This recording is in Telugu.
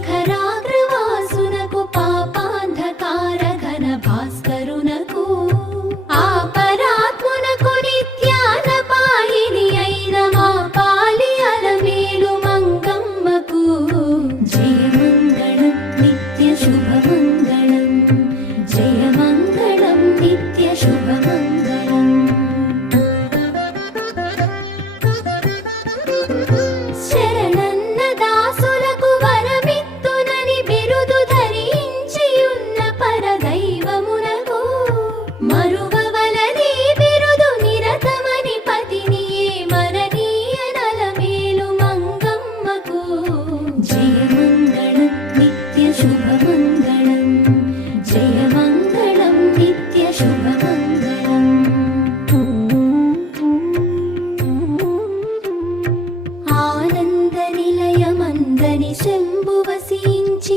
శిఖరాగ్రవాసునకు పాపాంధకార ఘన భాస్కరునకు ఆపరాత్మునకు నిత్యాన పాయిని అయిన మా పాలి అలమేలు మంగమ్మకు జయమంగళం నిత్య శుభమంగళం జయమంగళం నిత్య శుభమంగళం. శరణన్నదాసులకు వరమిత్తునని బిరుదు ధరించియున్న పరదైవమునకు మరువవలది బిరుదు నిరతమని పతిని మననీయ నలమేలు మంగమ్మకు జయమంగళం నిత్య శుభమంగళం జయమంగళం నిత్య శుభమంగళం. ఆనంద నిలయమందని శంభు వసించి